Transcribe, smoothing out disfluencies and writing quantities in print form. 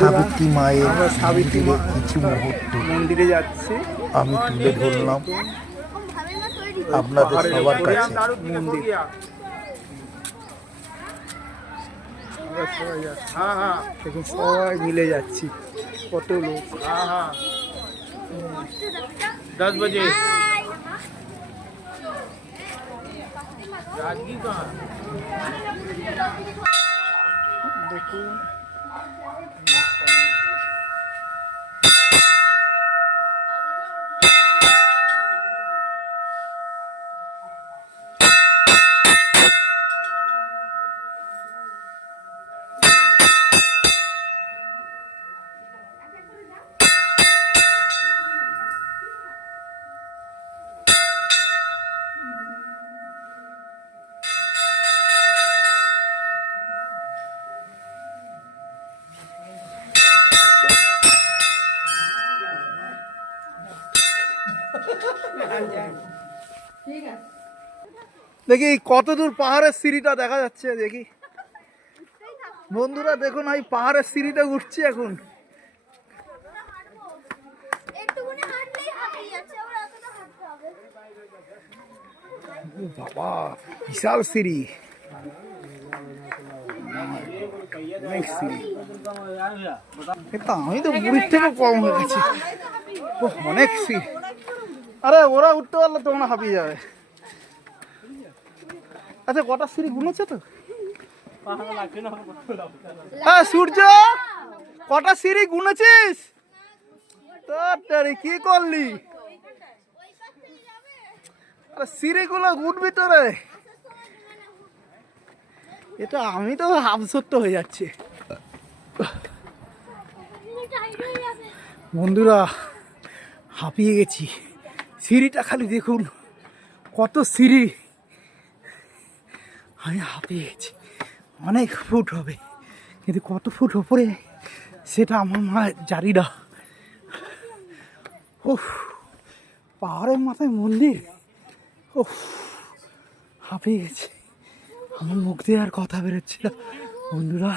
সাবিত্রী মায়ের আমরা সাবিত্রী মা কিছু মুহূর্ত মন্দিরে যাচ্ছি। আমি তুলে ধরলাম আপনাদের সবার কাছে। মন্দির আমরা সবাই যাচ্ছি, দেখুন সবাই মিলে যাচ্ছি, কত লোক। 10 बजे দেখুন দেখি কত দূর পাহাড়ের সিঁড়িটা দেখা যাচ্ছে। দেখি বন্ধুরা, দেখুন আমি পাহাড়ের সিঁড়িটা উঠছি এখন। ও বাবা, বিশাল সিঁড়ি, অনেক সিঁড়ি। আমি তো বুড়ির থেকে কম হয়ে গেছি। অনেক সিঁড়ি। আরে ওরা উঠতে পারলে তোমরা হাঁপিয়ে যাবে। আচ্ছা, কটা সিঁড়ি গুনেছে তো? হ্যাঁ সূর্য, কটা সিঁড়ি গুনেছিস? তোর কি করলি? আরে সিঁড়িগুলো গুনবি তো রে। এটা আমি তো হাফসত্ব হয়ে যাচ্ছে। বন্ধুরা, হাঁপিয়ে গেছি। সিঁড়িটা খালি দেখুন, কত সিঁড়ি। আমি হাঁপিয়ে গেছি। অনেক ফুট হবে, কিন্তু কত ফুট ওপরে সেটা আমার মা জানি না। ওহ, পাহাড়ের মাথায় মন্দির। ওহ, হাঁপিয়ে গেছি। আমার মুখ দিয়ে আর কথা বেরোচ্ছিল বন্ধুরা।